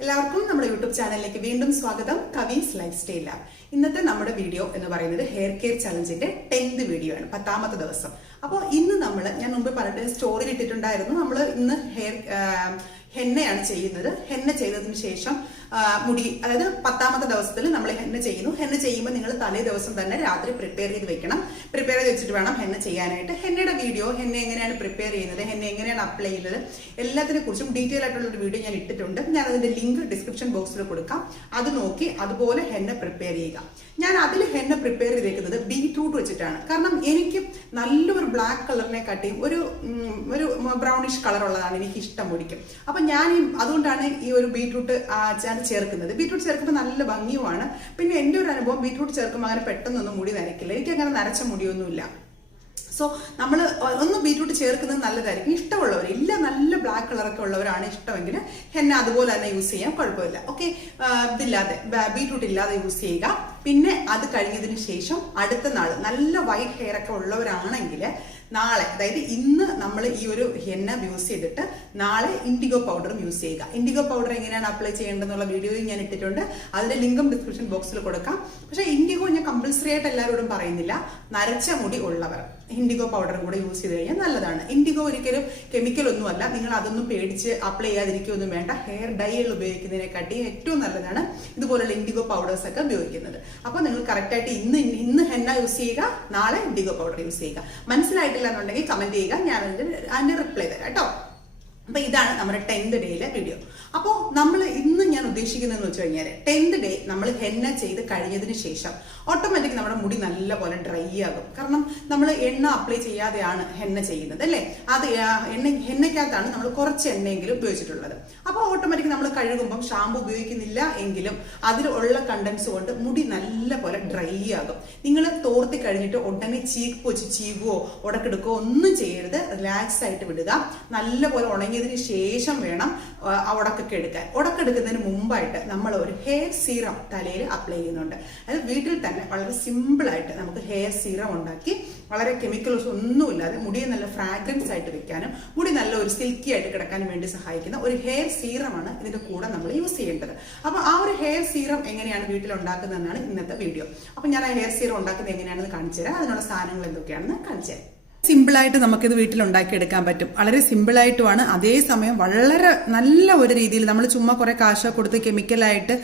എല്ലാവർക്കും നമ്മുടെ യൂട്യൂബ് ചാനലിലേക്ക് വീണ്ടും സ്വാഗതം. കവീസ് ലൈഫ് സ്റ്റൈൽ ലാബ്. ഇന്നത്തെ നമ്മുടെ വീഡിയോ എന്ന് പറയുന്നത് ഹെയർ കെയർ ചലഞ്ചിന്റെ 10th വീഡിയോ ആണ്, 10ാമത്തെ ദിവസം. അപ്പോൾ ഇന്ന് ഞാൻ മുമ്പ് പറഞ്ഞിട്ട് സ്റ്റോറിയിൽ ഇട്ടിട്ടുണ്ടായിരുന്നു, നമ്മൾ ഇന്ന് ഹെന്നയാണ് ചെയ്യുന്നത്. ഹെന്ന ചെയ്തതിന് ശേഷം മുടി, അതായത് 10ാമത്തെ ദിവസത്തിൽ നമ്മൾ ഹെന്ന ചെയ്യുന്നു. ഹെന്ന ചെയ്യുമ്പോൾ നിങ്ങൾ തലേ ദിവസം തന്നെ രാത്രി പ്രിപ്പയർ ചെയ്ത് വെക്കണം. പ്രിപ്പയർ ചെയ്ത് വെച്ചിട്ട് വേണം ഹെന്ന ചെയ്യാനായിട്ട്. ഹെന്നയുടെ വീഡിയോ, ഹെന്ന എങ്ങനെയാണ് പ്രിപ്പയർ ചെയ്യുന്നത്, ഹെന്ന എങ്ങനെയാണ് അപ്ലൈ ചെയ്യുന്നത്, എല്ലാത്തിനെ കുറിച്ചും ഡീറ്റെയിൽ ആയിട്ടുള്ള ഒരു വീഡിയോ ഞാൻ ഇട്ടിട്ടുണ്ട്. ഞാൻ അതിന്റെ ലിങ്ക് ഡിസ്ക്രിപ്ഷൻ ബോക്സിൽ കൊടുക്കാം. അത് നോക്കി അതുപോലെ ഹെന്ന പ്രിപ്പയർ ചെയ്യുക. ഞാൻ അതിൽ ഹെന്ന പ്രിപ്പയർ ചെയ്തേക്കുന്നത് ബീറ്റ്റൂട്ട് വെച്ചിട്ടാണ്. കാരണം എനിക്ക് നല്ലൊരു ബ്ലാക്ക് കളറിനെ കാട്ടിയും ഒരു ബ്രൗണിഷ് കളർ ഉള്ളതാണ് എനിക്ക് ഇഷ്ടം മുടിക്കും. അപ്പൊ ഞാൻ അതുകൊണ്ടാണ് ഈ ഒരു ബീറ്റ്റൂട്ട് ചേർക്കുന്നത്. ബീറ്റ്റൂട്ട് ചേർക്കുമ്പോൾ നല്ല ഭംഗിയുമാണ്. പിന്നെ എൻ്റെ ഒരു അനുഭവം, ബീറ്റ്റൂട്ട് ചേർക്കുമ്പോൾ അങ്ങനെ പെട്ടെന്നൊന്നും മുടി നരയ്ക്കില്ല. എനിക്ക് അങ്ങനെ നരച്ച മുടിയൊന്നുമില്ല. സോ നമ്മൾ ഒന്ന് ബീറ്റ്റൂട്ട് ചേർക്കുന്നത് നല്ലതായിരിക്കും. ഇഷ്ടമുള്ളവർ ഇല്ല, നല്ല ബ്ലാക്ക് കളറൊക്കെ ഉള്ളവരാണ് ഇഷ്ടമെങ്കിൽ ഹെന്ന അതുപോലെ തന്നെ യൂസ് ചെയ്യാം, കുഴപ്പമില്ല. ഓക്കെ, ഇതില്ലാതെ ബീറ്റ്റൂട്ട് ഇല്ലാതെ യൂസ് ചെയ്യുക. പിന്നെ അത് കഴിഞ്ഞതിന് ശേഷം അടുത്ത നാൾ നല്ല വൈറ്റ് ഹെയർ ഒക്കെ ഉള്ളവരാണെങ്കിൽ നാളെ, അതായത് ഇന്ന് നമ്മൾ ഈ ഒരു ഹെന്ന യൂസ് ചെയ്തിട്ട് നാളെ ഇൻഡിഗോ പൗഡറും യൂസ് ചെയ്യുക. ഇൻഡിഗോ പൗഡർ എങ്ങനെയാണ് അപ്ലൈ ചെയ്യേണ്ടതെന്നുള്ള വീഡിയോയും ഞാൻ ഇട്ടിട്ടുണ്ട്. അതിന്റെ ലിങ്കും ഡിസ്ക്രിപ്ഷൻ ബോക്സിൽ കൊടുക്കാം. പക്ഷെ ഇൻഡിഗോ ഞാൻ കമ്പൽസറി ആയിട്ട് എല്ലാവരോടും പറയുന്നില്ല. നരച്ച മുടി ഉള്ളവർ ഇൻഡിഗോ പൗഡറും കൂടെ യൂസ് ചെയ്ത് കഴിഞ്ഞാൽ നല്ലതാണ്. ഇൻഡിഗോ ഒരിക്കലും കെമിക്കൽ ഒന്നുമല്ല. നിങ്ങൾ അതൊന്നും പേടിച്ച് അപ്ലൈ ചെയ്യാതിരിക്കുകയൊന്നും വേണ്ട. ഹെയർ ഡൈകൾ ഉപയോഗിക്കുന്നതിനെക്കാട്ടി ഏറ്റവും നല്ലതാണ് ഇതുപോലുള്ള ഇൻഡിഗോ പൗഡേഴ്സ് ഒക്കെ ഉപയോഗിക്കുന്നത്. അപ്പോൾ നിങ്ങൾ കറക്റ്റായിട്ട് ഇന്ന് ഹെന്ന യൂസ് ചെയ്യുക, നാളെ ഇൻഡിഗോ പൗഡർ യൂസ് ചെയ്യുക. മനസ്സിലായിട്ടില്ല എന്നുണ്ടെങ്കിൽ കമന്റ് ചെയ്യുക, ഞാൻ അതിന്റെ റിപ്ലൈ തരാം കേട്ടോ. അപ്പൊ ഇതാണ് നമ്മുടെ 10th ഡേയിലെ വീഡിയോ. അപ്പോൾ നമ്മൾ ഇന്ന് ഞാൻ ഉദ്ദേശിക്കുന്നതെന്ന് വെച്ച് കഴിഞ്ഞാൽ 10th ഡേ നമ്മൾ ഹെന്ന ചെയ്ത് കഴിഞ്ഞതിന് ശേഷം ഓട്ടോമാറ്റിക് നമ്മുടെ മുടി നല്ലപോലെ ഡ്രൈ ആകും. കാരണം നമ്മൾ എണ്ണ അപ്ലൈ ചെയ്യാതെയാണ് ഹെന്ന ചെയ്യുന്നത് അല്ലേ. അത് ഹെന്നയ്ക്കകത്താണ് നമ്മൾ കുറച്ച് എണ്ണയെങ്കിലും ഉപയോഗിച്ചിട്ടുള്ളത്. അപ്പോൾ ഓട്ടോമാറ്റിക് നമ്മൾ കഴുകുമ്പം ഷാമ്പു ഉപയോഗിക്കുന്നില്ല എങ്കിലും അതിലുള്ള കണ്ടൻസ് കൊണ്ട് മുടി നല്ലപോലെ ഡ്രൈ ആകും. നിങ്ങൾ തോർത്തി കഴിഞ്ഞിട്ട് ഉടനെ ചീക്ക് വെച്ച് ചീകുവോ ഉടക്കെടുക്കോ ഒന്നും ചെയ്യരുത്. റിലാക്സ് ആയിട്ട് വിടുക. നല്ലപോലെ ഉണങ്ങിയതിന് ശേഷം വേണം ഉടക്കൊക്കെ എടുക്കാൻ. ഉടക്കെടുക്കുന്നതിന് മുമ്പായിട്ട് നമ്മൾ ഒരു ഹെയർ സീറം തലയിൽ അപ്ലൈ ചെയ്യുന്നുണ്ട്. അത് വീട്ടിൽ തന്നെ വളരെ സിമ്പിൾ ആയിട്ട് നമുക്ക് ഹെയർ സീറം ഉണ്ടാക്കി വളരെ കെമിക്കൽസ് ഒന്നുമില്ലാതെ മുടിയെ നല്ല ഫ്രാഗ്രൻസ് ആയിട്ട് വെക്കാനും മുടി നല്ല ഒരു സിൽക്കി ആയിട്ട് കിടക്കാനും വേണ്ടി സഹായിക്കുന്ന ഒരു ഹെയർ സീറമാണ് ഇതിന്റെ കൂടെ നമ്മൾ യൂസ് ചെയ്യേണ്ടത്. അപ്പൊ ആ ഒരു ഹെയർ സീറം എങ്ങനെയാണ് വീട്ടിൽ ഉണ്ടാക്കുന്നതെന്നാണ് ഇന്നത്തെ വീഡിയോ. അപ്പൊ ഞാൻ ആ ഹെയർ സീറം ഉണ്ടാക്കുന്നത് എങ്ങനെയാണെന്ന് കാണിച്ചു തരാം. അതിനുള്ള സാധനങ്ങൾ എന്തൊക്കെയാണെന്ന് കാണിച്ചു തരാം. സിമ്പിളായിട്ട് നമുക്കിത് വീട്ടിൽ ഉണ്ടാക്കിയെടുക്കാൻ പറ്റും. വളരെ സിമ്പിളായിട്ടുമാണ്, അതേസമയം വളരെ നല്ല ഒരു രീതിയിൽ നമ്മൾ ചുമ്മാ കുറെ കാശ് കൊടുത്ത് കെമിക്കലായിട്ട്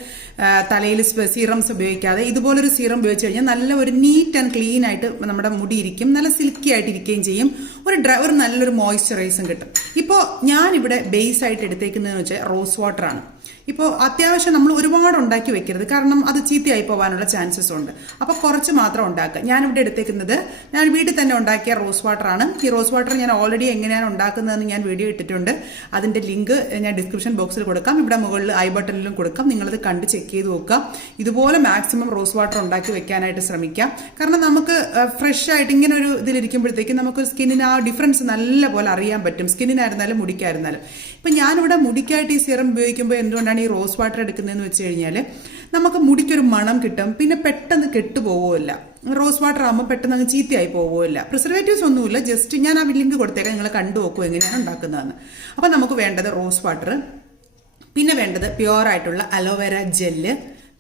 തലയിൽ സീറംസ് ഉപയോഗിക്കാതെ ഇതുപോലൊരു സീറം ഉപയോഗിച്ച് കഴിഞ്ഞാൽ നല്ല ഒരു നീറ്റ് ആൻഡ് ക്ലീൻ ആയിട്ട് നമ്മുടെ മുടി ഇരിക്കും, നല്ല സിൽക്കി ആയിട്ട് ഇരിക്കുകയും ചെയ്യും. ഒരു നല്ലൊരു മോയ്സ്ചറൈസും കിട്ടും. ഇപ്പോൾ ഞാനിവിടെ ബേസ് ആയിട്ട് എടുത്തേക്കുന്നതെന്ന് വെച്ചാൽ റോസ് വാട്ടർ ആണ്. ഇപ്പോൾ അത്യാവശ്യം നമ്മൾ ഒരുപാട് ഉണ്ടാക്കി വെക്കരുത്, കാരണം അത് ചീത്തയായി പോകാനുള്ള ചാൻസസ് ഉണ്ട്. അപ്പോൾ കുറച്ച് മാത്രം ഉണ്ടാക്കുക. ഞാനിവിടെ എടുത്തേക്കുന്നത് ഞാൻ വീട്ടിൽ തന്നെ ഉണ്ടാക്കിയ റോസ് വാട്ടർ ആണ്. ഈ റോസ് വാട്ടർ ഞാൻ ഓൾറെഡി എങ്ങനെയാണ് ഉണ്ടാക്കുന്നതെന്ന് ഞാൻ വീഡിയോ ഇട്ടിട്ടുണ്ട്. അതിന്റെ ലിങ്ക് ഞാൻ ഡിസ്ക്രിപ്ഷൻ ബോക്സിൽ കൊടുക്കാം, ഇവിടെ മുകളിൽ ഐ ബട്ടണിലും കൊടുക്കാം. നിങ്ങളത് കണ്ട് ചെക്ക് ചെയ്ത് നോക്കുക. ഇതുപോലെ മാക്സിമം റോസ് വാട്ടർ ഉണ്ടാക്കി വെക്കാനായിട്ട് ശ്രമിക്കാം. കാരണം നമുക്ക് ഫ്രഷ് ആയിട്ട് ഇങ്ങനെ ഒരു ഇതിലിരിക്കുമ്പോഴത്തേക്കും നമുക്ക് സ്കിന്നിന് ആ ഡിഫറൻസ് നല്ലപോലെ അറിയാൻ പറ്റും, സ്കിന്നിനായിരുന്നാലും മുടിക്കായിരുന്നാലും. ഇപ്പം ഞാനിവിടെ മുടിക്കായിട്ട് ഈ സിറം ഉപയോഗിക്കുമ്പോൾ എന്തുകൊണ്ടാണ് ഈ റോസ് വാട്ടർ എടുക്കുന്നതെന്ന് വെച്ച് കഴിഞ്ഞാൽ നമുക്ക് മുടിക്കൊരു മണം കിട്ടും. പിന്നെ പെട്ടെന്ന് കെട്ടുപോകില്ല. റോസ് വാട്ടർ ആകുമ്പോൾ പെട്ടെന്ന് അങ്ങ് ചീത്തയായി പോകില്ല. പ്രിസർവേറ്റീവ്സ് ഒന്നുമില്ല. ജസ്റ്റ് ഞാൻ ആ ലിങ്ക് കൊടുത്തേക്കാം, നിങ്ങൾ കണ്ടു നോക്കൂ എങ്ങനെയാണ് ഉണ്ടാക്കുന്നതെന്ന്. അപ്പം നമുക്ക് വേണ്ടത് റോസ് വാട്ടർ, പിന്നെ വേണ്ടത് പ്യുവർ ആയിട്ടുള്ള അലോവേര ജെല്ല്,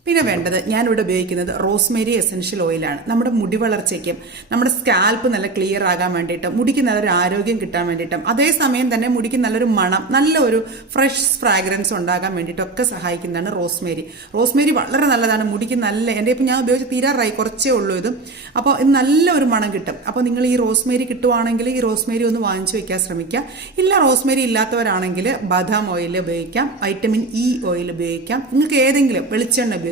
പിന്നെ വേണ്ടത് ഞാനിവിടെ ഉപയോഗിക്കുന്നത് റോസ്മേരി എസൻഷ്യൽ ഓയിലാണ്. നമ്മുടെ മുടി വളർച്ചയ്ക്കും നമ്മുടെ സ്കാൽപ്പ് നല്ല ക്ലിയർ ആകാൻ വേണ്ടിയിട്ടും മുടിക്ക് നല്ലൊരു ആരോഗ്യം കിട്ടാൻ വേണ്ടിയിട്ടും അതേസമയം തന്നെ മുടിക്ക് നല്ലൊരു മണം, നല്ലൊരു ഫ്രഷ് ഫ്രാഗ്രൻസ് ഉണ്ടാകാൻ വേണ്ടിയിട്ടൊക്കെ സഹായിക്കുന്നതാണ് റോസ്മേരി. റോസ്മേരി വളരെ നല്ലതാണ് മുടിക്ക്. എൻ്റെ ഇപ്പം ഞാൻ ഉപയോഗിച്ച് തീരാറായി, കുറച്ചേ ഉള്ളൂ ഇത്. അപ്പോൾ ഇത് നല്ലൊരു മണം കിട്ടും. അപ്പോൾ നിങ്ങൾ ഈ റോസ്മേരി കിട്ടുവാണെങ്കിൽ ഈ റോസ്മേരി ഒന്ന് വാങ്ങിച്ചു വയ്ക്കാൻ ശ്രമിക്കുക. ഇല്ല, റോസ്മേരി ഇല്ലാത്തവരാണെങ്കിൽ ബദാം ഓയിൽ ഉപയോഗിക്കാം, വൈറ്റമിൻ ഇ ഓയിൽ ഉപയോഗിക്കാം, നിങ്ങൾക്ക് ഏതെങ്കിലും വെളിച്ചെണ്ണ ഉപയോഗിക്കാം,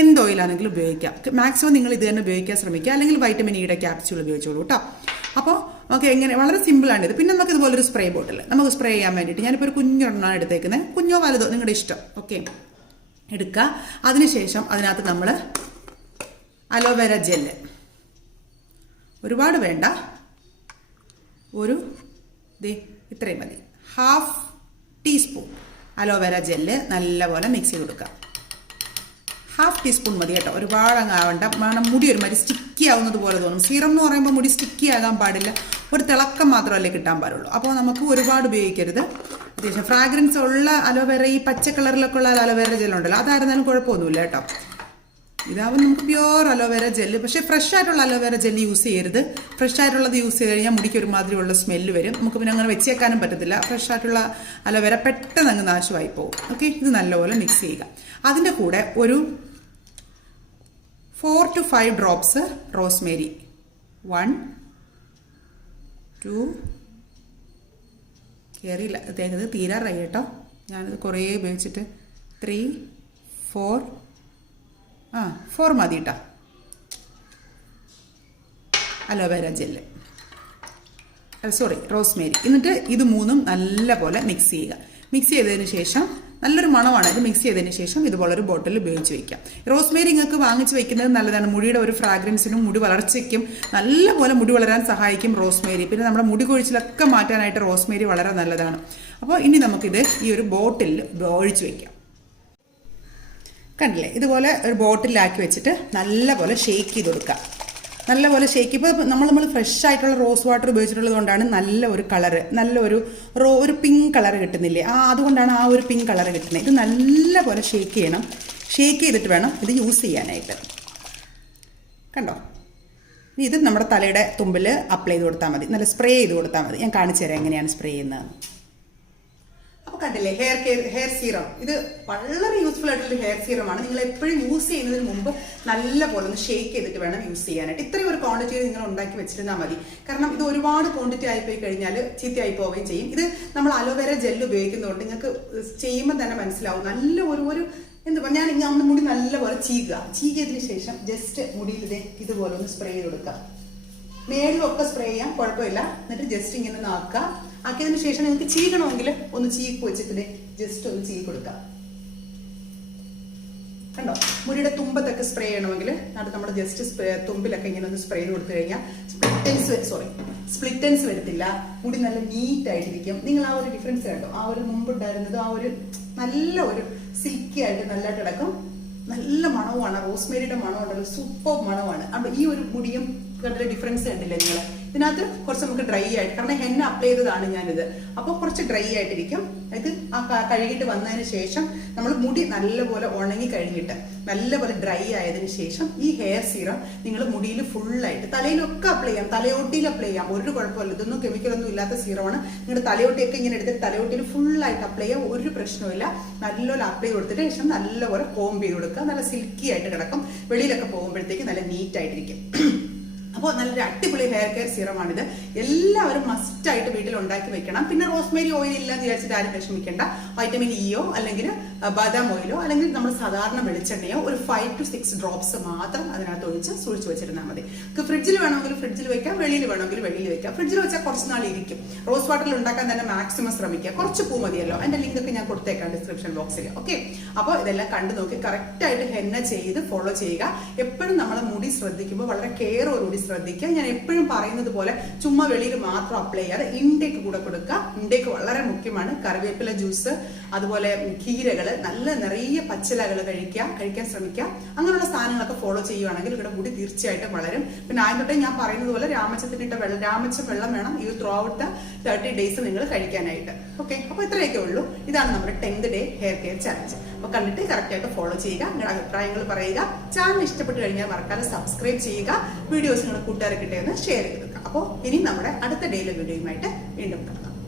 എന്ത് ഓയിലാണെങ്കിലും ഉപയോഗിക്കാം. മാക്സിമം നിങ്ങൾ ഇത് തന്നെ ഉപയോഗിക്കാൻ ശ്രമിക്കുക. അല്ലെങ്കിൽ വൈറ്റമിൻ ഇയുടെ ക്യാപ്സ്യൂൾ ഉപയോഗിച്ചോളൂ കേട്ടോ. അപ്പോൾ നമുക്ക് എങ്ങനെ വളരെ സിമ്പിളാണ് ഇത്. പിന്നെ നമുക്ക് ഇതുപോലൊരു സ്പ്രേ ബോട്ടിൽ നമുക്ക് സ്പ്രേ ചെയ്യാൻ വേണ്ടിയിട്ട് ഞാനിപ്പോൾ ഒരു കുഞ്ഞൊരെണ്ണമാണ് എടുത്തേക്കുന്നത്. കുഞ്ഞോ വലുതോ നിങ്ങളുടെ ഇഷ്ടം. ഓക്കെ, എടുക്കുക. അതിനുശേഷം അതിനകത്ത് നമ്മൾ അലോവേര ജെല്ല്, ഒരുപാട് വേണ്ട, ഇത്രയും മതി, 1/2 ടീസ്പൂൺ അലോവേര ജെല്ല് നല്ലപോലെ മിക്സ് ചെയ്ത് കൊടുക്കുക. 1/2 ടീസ്പൂൺ മതി കേട്ടോ, ഒരുപാട് അങ്ങ് ആവണ്ട. മുടി ഒരുമാതിരി സ്റ്റിക്കി ആവുന്നത് പോലെ തോന്നും. സീറം എന്ന് പറയുമ്പോൾ മുടി സ്റ്റിക്കി ആകാൻ പാടില്ല, ഒരു തിളക്കം മാത്രമല്ലേ കിട്ടാൻ പാടുള്ളൂ. അപ്പോൾ നമുക്ക് ഒരുപാട് ഉപയോഗിക്കരുത്. അത്യാവശ്യം ഫ്രാഗ്രൻസ് ഉള്ള അലോവേറ, ഈ പച്ച കളറിലൊക്കെ ഉള്ള അലോവേറ ജെൽ ഉണ്ടല്ലോ, അതായിരുന്നാലും കുഴപ്പമൊന്നുമില്ല കേട്ടോ. ഇതാവുമ്പോൾ നമുക്ക് പ്യുവർ അലോവേറ ജെല്ല്. പക്ഷേ ഫ്രഷ് ആയിട്ടുള്ള അലോവേറ ജെല്ല് യൂസ് ചെയ്യരുത്. ഫ്രഷ് ആയിട്ടുള്ളത് യൂസ് ചെയ്ത് കഴിഞ്ഞാൽ മുടിക്ക് ഒരുമാതിരിയുള്ള സ്മെല്ല് വരും. നമുക്ക് പിന്നെ അങ്ങനെ വെച്ചേക്കാനും പറ്റത്തില്ല. ഫ്രഷ് ആയിട്ടുള്ള അലോവേറ പെട്ടെന്ന് അങ്ങ് നാശമായി പോകും. ഓക്കെ, ഇത് നല്ലപോലെ മിക്സ് ചെയ്യുക. അതിൻ്റെ കൂടെ ഒരു 4 to 5 ഡ്രോപ്സ് റോസ്മേരി. 1 2 കയറിയില്ല, തേങ്ങത് തീരാറായി കേട്ടോ. ഞാനത് കുറേ ഉപയോഗിച്ചിട്ട് 3 4 4 മതി കേട്ടോ അലോവേര ജെല്ല്, സോറി റോസ്മേരി. എന്നിട്ട് ഇത് മൂന്നും നല്ലപോലെ മിക്സ് ചെയ്യുക. മിക്സ് ചെയ്തതിന് ശേഷം നല്ലൊരു മണമാണ്. ഇത് മിക്സ് ചെയ്തതിന് ശേഷം ഇതുപോലൊരു ബോട്ടിൽ ഉപയോഗിച്ച് വയ്ക്കാം. റോസ്മേരി നിങ്ങൾക്ക് വാങ്ങിച്ച് വയ്ക്കുന്നത് നല്ലതാണ്. മുടിയുടെ ഒരു ഫ്രാഗ്രൻസിനും മുടി വളർച്ചയ്ക്കും നല്ലപോലെ മുടി വളരാൻ സഹായിക്കും റോസ്മേരി. പിന്നെ നമ്മുടെ മുടി കൊഴിച്ചിലൊക്കെ മാറ്റാനായിട്ട് റോസ്മേരി വളരെ നല്ലതാണ്. അപ്പോൾ ഇനി നമുക്കിത് ഈ ഒരു ബോട്ടിൽ ഒഴിച്ച് വയ്ക്കാം. കണ്ടില്ലേ, ഇതുപോലെ ഒരു ബോട്ടിലാക്കി വെച്ചിട്ട് നല്ലപോലെ ഷേക്ക് ചെയ്ത് കൊടുക്കുക. നല്ലപോലെ ഷേക്ക്. ഇപ്പോൾ നമ്മൾ ഫ്രഷ് ആയിട്ടുള്ള റോസ് വാട്ടർ ഉപയോഗിച്ചിട്ടുള്ളത് കൊണ്ടാണ് നല്ല ഒരു കളറ്, നല്ല ഒരു പിങ്ക് കളർ കിട്ടുന്നില്ലേ, അതുകൊണ്ടാണ് ആ ഒരു പിങ്ക് കളർ കിട്ടുന്നത്. ഇത് നല്ലപോലെ ഷേക്ക് ചെയ്യണം. ഷേക്ക് ചെയ്തിട്ട് വേണം ഇത് യൂസ് ചെയ്യാനായിട്ട്. കണ്ടോ, ഇത് നമ്മുടെ തലയുടെ തുമ്പിൽ അപ്ലൈ ചെയ്ത് കൊടുത്താൽ മതി. നല്ല സ്പ്രേ ചെയ്ത് കൊടുത്താൽ മതി. ഞാൻ കാണിച്ചു തരാം എങ്ങനെയാണ് സ്പ്രേ ചെയ്യുന്നത്. അപ്പോൾ കണ്ടില്ലേ, ഹെയർ സീറം. ഇത് വളരെ യൂസ്ഫുൾ ആയിട്ടുള്ള ഹെയർ സീറമാണ്. നിങ്ങൾ എപ്പോഴും യൂസ് ചെയ്യുന്നതിന് മുമ്പ് നല്ലപോലെ ഒന്ന് ഷേക്ക് ചെയ്തിട്ട് വേണം യൂസ് ചെയ്യാനായിട്ട്. ഇത്രയും ഒരു ക്വാണ്ടിറ്റി നിങ്ങൾ ഉണ്ടാക്കി വെച്ചിരുന്നാൽ മതി. കാരണം ഇത് ഒരുപാട് ക്വാണ്ടിറ്റി ആയിപ്പോയി കഴിഞ്ഞാൽ ചീത്തയായി പോവുകയും ചെയ്യും. ഇത് നമ്മൾ അലോവേര ജെല്ല് ഉപയോഗിക്കുന്നതുകൊണ്ട് നിങ്ങൾക്ക് ചെയ്യുമ്പോൾ തന്നെ മനസ്സിലാവും. നല്ല ഒരു എന്താ ഞാൻ ഇങ്ങനെ മുടി നല്ലപോലെ ചീകിയതിന് ശേഷം ജസ്റ്റ് മുടിയിൽ ഇതുപോലെ ഒന്ന് സ്പ്രേ ചെയ്ത് കൊടുക്കുക. മേളിലൊക്കെ സ്പ്രേ ചെയ്യാം, കുഴപ്പമില്ല. എന്നിട്ട് ജസ്റ്റ് ഇങ്ങനെ നാക്കുക. ആക്കിയതിന് ശേഷം നിങ്ങൾക്ക് ചീകണമെങ്കിൽ ഒന്ന് ചീക്ക് വെച്ചിട്ട് ജസ്റ്റ് ഒന്ന് ചീക്ക് കൊടുക്കാം. കണ്ടോ, മുടിയുടെ തുമ്പത്തൊക്കെ സ്പ്രേ ചെയ്യണമെങ്കിൽ നമ്മൾ ജസ്റ്റ് തുമ്പിലൊക്കെ ഇങ്ങനെ ഒന്ന് സ്പ്രേ ചെയ്ത് കൊടുത്തു കഴിഞ്ഞാൽ സ്പ്ലിറ്റൻസ് വരത്തില്ല. മുടി നല്ല നീറ്റ് ആയിട്ടിരിക്കും. നിങ്ങൾ ആ ഒരു ഡിഫറൻസ് കണ്ടോ, ആ ഒരു മുമ്പുണ്ടായിരുന്നത് ആ ഒരു നല്ല ഒരു സിൽക്കി ആയിട്ട് നല്ലതായിട്ട് കിടക്കും. നല്ല മണവുമാണ്, റോസ്മേരിയുടെ മണമുണ്ടല്ലോ, സൂപ്പർ മണമാണ്. അപ്പൊ ഈ ഒരു മുടിയും കണ്ടില്ല, ഡിഫറൻസ് കണ്ടില്ലേ നിങ്ങൾ. ഇതിനകത്ത് കുറച്ച് നമുക്ക് ഡ്രൈ ആയിട്ട്, കാരണം ഹെന്ന അപ്ലൈ ചെയ്തതാണ് ഞാനിത്, അപ്പോൾ കുറച്ച് ഡ്രൈ ആയിട്ടിരിക്കും. ഇത് കഴുകിയിട്ട് വന്നതിന് ശേഷം നമ്മൾ മുടി നല്ലപോലെ ഉണങ്ങി കഴിഞ്ഞിട്ട് നല്ലപോലെ ഡ്രൈ ആയതിനു ശേഷം ഈ ഹെയർ സീറം നിങ്ങൾ മുടിയിൽ ഫുള്ളായിട്ട് തലയിലൊക്കെ അപ്ലൈ ചെയ്യാം, തലയോട്ടിയിൽ അപ്ലൈ ചെയ്യാം. ഒരു കുഴപ്പമില്ല, ഇതൊന്നും കെമിക്കലൊന്നും ഇല്ലാത്ത സീറമാണ്. നിങ്ങളുടെ തലയോട്ടിയൊക്കെ ഇങ്ങനെ എടുത്തിട്ട് തലയോട്ടിയിൽ ഫുള്ളായിട്ട് അപ്ലൈ ചെയ്യാം, ഒരു പ്രശ്നമില്ല. നല്ലപോലെ അപ്ലൈ കൊടുത്തിട്ട് ശേഷം നല്ലപോലെ കോംബ് ചെയ്ത് കൊടുക്കുക. നല്ല സിൽക്കി ആയിട്ട് കിടക്കും. വെളിയിലൊക്കെ പോകുമ്പോഴത്തേക്ക് നല്ല നീറ്റ് ആയിട്ടിരിക്കും. അപ്പോൾ നല്ലൊരു അടിപൊളി ഹെയർ കെയർ സീറമാണിത്. എല്ലാവരും മസ്റ്റായിട്ട് വീട്ടിൽ ഉണ്ടാക്കി വെക്കണം. പിന്നെ റോസ്മേരി ഓയിൽ ഇല്ലാന്ന് വിചാരിച്ചിട്ട് ആരും വിഷമിക്കേണ്ട. വൈറ്റമിൻ ഇയോ അല്ലെങ്കിൽ ബദാം ഓയിലോ അല്ലെങ്കിൽ നമ്മൾ സാധാരണ വെളിച്ചെണ്ണയോ ഒരു 5 to 6 ഡ്രോപ്സ് മാത്രം അതിനകത്ത് ഒഴിച്ച് സൂക്ഷിച്ച് വെച്ചിരുന്നാൽ മതി. ഫ്രിഡ്ജിൽ വേണമെങ്കിൽ ഫ്രിഡ്ജിൽ വെക്കാം, വെളിയിൽ വേണമെങ്കിൽ വെളിയിൽ വെക്കാം. ഫ്രിഡ്ജിൽ വെച്ചാൽ കുറച്ച് നാൾ ഇരിക്കും. റോസ് വാട്ടറിൽ ഉണ്ടാക്കാൻ തന്നെ മാക്സിമം ശ്രമിക്കുക. കുറച്ച് പൂ മതിയല്ലോ. അതിന്റെ ലിങ്ക് ഒക്കെ ഞാൻ കൊടുത്തേക്കാം ഡിസ്ക്രിപ്ഷൻ ബോക്സിൽ. ഓക്കെ, അപ്പോൾ ഇതെല്ലാം കണ്ടു നോക്കി കറക്റ്റ് ആയിട്ട് ഹെന്ന ചെയ്ത് ഫോളോ ചെയ്യുക. എപ്പോഴും നമ്മളെ മുടി ശ്രദ്ധിക്കുമ്പോൾ വളരെ കെയറോടുകൂടി ശ്രദ്ധിക്കുക. ഞാൻ എപ്പോഴും പറയുന്നത് പോലെ ചുമ്മാ വെളിയിൽ മാത്രം അപ്ലൈ ചെയ്യാതെ ഇൻടേക്ക് കൂടെ കൊടുക്കുക. ഇൻടേക്ക് വളരെ മുഖ്യമാണ്. കറിവേപ്പില ജ്യൂസ്, അതുപോലെ കീരകള്, നല്ല നിറയെ പച്ചിലകൾ കഴിക്കാൻ ശ്രമിക്കുക. അങ്ങനെയുള്ള സാധനങ്ങളൊക്കെ ഫോളോ ചെയ്യുവാണെങ്കിൽ ഇവിടെ മുടി തീർച്ചയായിട്ടും വളരും. പിന്നെ ആദ്യം തൊട്ടേ ഞാൻ പറയുന്നത് പോലെ രാമച്ചം വെള്ളം വേണം ഈ ത്രൂ ഔട്ട് 30 ഡേയ്സ് നിങ്ങൾ കഴിക്കാനായിട്ട്. ഓക്കെ, അപ്പൊ ഇത്രയൊക്കെ ഉള്ളൂ. ഇതാണ് നമ്മുടെ 10th day hair care challenge. അപ്പൊ കണ്ടിട്ട് കറക്റ്റ് ആയിട്ട് ഫോളോ ചെയ്യുക. നിങ്ങളുടെ അഭിപ്രായങ്ങൾ പറയുക. ചാനൽ ഇഷ്ടപ്പെട്ട് കഴിഞ്ഞാൽ മറക്കാതെ സബ്സ്ക്രൈബ് ചെയ്യുക. വീഡിയോസ് നിങ്ങൾ കൂട്ടുകാരെ കിട്ടിയെന്ന് ഷെയർ ചെയ്ത് കൊടുക്കുക. അപ്പോൾ ഇനി നമ്മുടെ അടുത്ത ഡേയിലെ വീഡിയോയുമായിട്ട് വീണ്ടും കാണാം.